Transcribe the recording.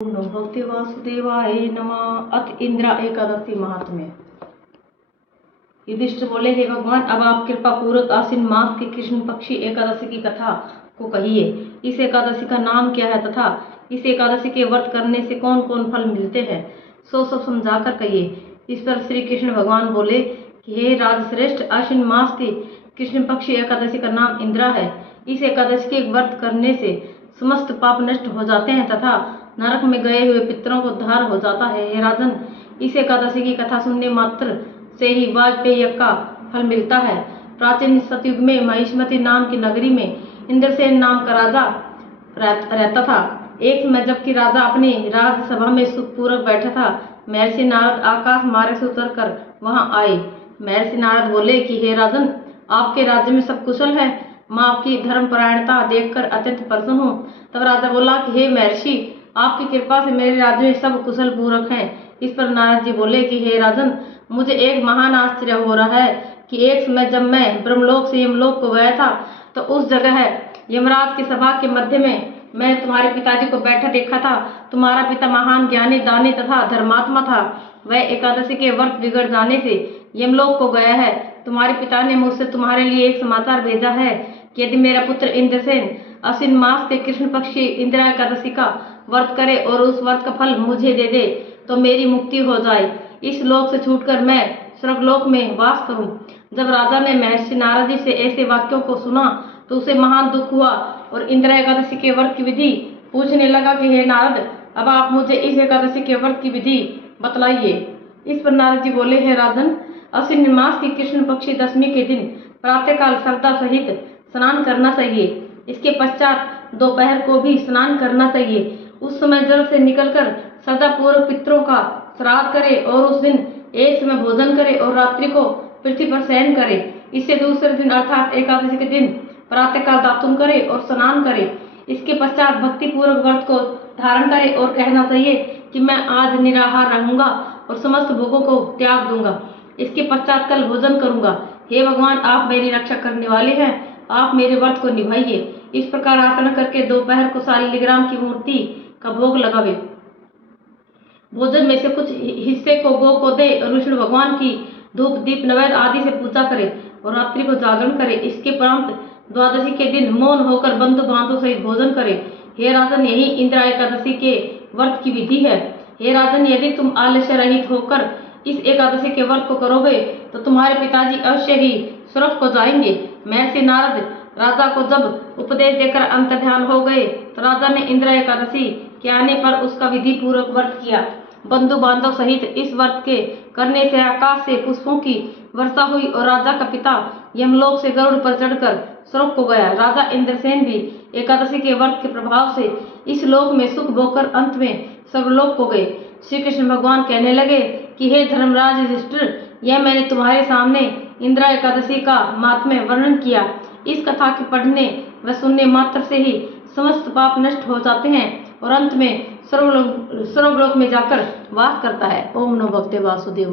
ओम नमो भगवते वासुदेवाय नमः। अथ इंद्रा एकादशी महात्म्य। युधिष्ठिर बोले, हे भगवान, अब आप कृपा पूर्वक आश्विन मास की कृष्ण पक्षी एकादशी की कथा को कहिए। इस एकादशी का नाम क्या है तथा इस एकादशी के व्रत करने से कौन कौन फल मिलते हैं, सो सब समझाकर कहिए। इस पर श्री कृष्ण भगवान बोले कि हे राजश्रेष्ठ, आश्विन मास की कृष्ण पक्षी एकादशी का नाम इंद्रा है। इस एकादशी के व्रत करने से समस्त पाप नष्ट हो जाते हैं तथा नरक में गए हुए पितरों को उद्धार हो जाता है। हे राजन, इस एकादशी की कथा सुनने मात्र से ही वाजपेयी यज्ञ का फल मिलता है। प्राचीन सतयुग में महिष्मती नाम की नगरी में इंद्रसेन नाम का राजा रहता था। एक समय जबकि राजा अपनी राजसभा में सुखपूर्वक बैठा था, महर्षि नारद आकाश मार्ग से उतरकर वहां आए। महर्षि नारद बोले कि हे राजन, आपके राज्य में सब कुशल है। मैं आपकी धर्मपरायणता देखकर अत्यंत प्रसन्न हूँ। तब राजा बोला कि हे महर्षि, आपकी कृपा से मेरे राज्य में सब कुशल पूर्वक हैं। इस पर नारद जी बोले कि हे राजन, मुझे एक महान आश्चर्य हो रहा है कि एक समय जब मैं ब्रह्मलोक से यमलोक को गया था तो उस जगह यमराज की सभा के मध्य में मैं तुम्हारे पिताजी को बैठा देखा था। तुम्हारा पिता महान ज्ञानी, दानी तथा धर्मात्मा था। वह एकादशी के व्रत बिगड़ जाने से यमलोक को गया है। तुम्हारे पिता ने मुझसे तुम्हारे लिए एक समाचार भेजा है कि यदि मेरा पुत्र इंद्रसेन आश्विन मास के कृष्ण पक्षी इंदिरा एकादशी का व्रत करे और उस व्रत का फल मुझे दे दे तो मेरी मुक्ति हो जाए। इस लोक से छूटकर मैं स्वर्गलोक में वास करूं। जब राजा ने महर्षि नारद जी से ऐसे वाक्यों को सुना तो उसे महान दुख हुआ और इंदिरा एकादशी के व्रत की विधि पूछने लगा कि हे नारद, अब आप मुझे इस एकादशी के व्रत की विधि बतलाइए। इस पर नारद जी बोले, हे राजन, आश्विन मास की कृष्ण पक्षी दशमी के दिन प्रातःकाल श्रद्धा सहित स्नान करना चाहिए। इसके पश्चात दोपहर को भी स्नान करना चाहिए। उस समय जल से निकलकर श्रद्धा पूर्वक पितरों का श्राद्ध करे और उस दिन एक समय भोजन करे और रात्रि को पृथ्वी पर शयन करे। इससे दूसरे दिन अर्थात एकादशी के दिन प्रातःकाल दातुन करे और स्नान करे। इसके पश्चात भक्ति पूर्वक व्रत को धारण करे और कहना चाहिए कि मैं आज निराहार रहूंगा और समस्त भोगों को त्याग दूंगा। इसके पश्चात कल भोजन करूंगा। हे भगवान, आप मेरी रक्षा करने वाले हैं, आप मेरे व्रत को निभाइए। इस प्रकार आचरण करके दोपहर को शालिग्राम की मूर्ति का भोग लगावे। भोजन में से कुछ हिस्से को गौ को दे और विष्णु भगवान की धूप दीप नैवेद्य आदि से पूजा करे और रात्रि को जागरण करे। इसके उपरांत द्वादशी के दिन मौन होकर बंधु बांधव सहित भोजन करे। हे राजन, यही इंदिरा एकादशी के व्रत की विधि है। हे राजन, यदि तुम आलस्य रहित होकर इस एकादशी के व्रत को करोगे तो तुम्हारे पिताजी अवश्य ही स्वर्ग को जाएंगे। महर्षि नारद राजा को जब उपदेश देकर अंतर्ध्यान हो गए तो राजा ने इंदिरा एकादशी के आने पर उसका विधि पूर्वक व्रत किया। बंधु बांधव सहित इस व्रत के करने से आकाश से पुष्पों की वर्षा हुई और राजा का पिता यमलोक से गरुड़ पर चढ़कर स्वर्ग को गया। राजा इंद्रसेन भी एकादशी के व्रत के प्रभाव से इस लोक में सुख भोगकर अंत में स्वर्गलोक को गए। श्री कृष्ण भगवान कहने लगे कि हे धर्मराज युधिष्ठिर, यह मैंने तुम्हारे सामने इंदिरा एकादशी का महात्म्य वर्णन किया। इस कथा के पढ़ने व सुनने मात्र से ही समस्त पाप नष्ट हो जाते हैं और अंत में सर्वलोक में जाकर वास करता है। ओम नमो भगवते वासुदेवाय।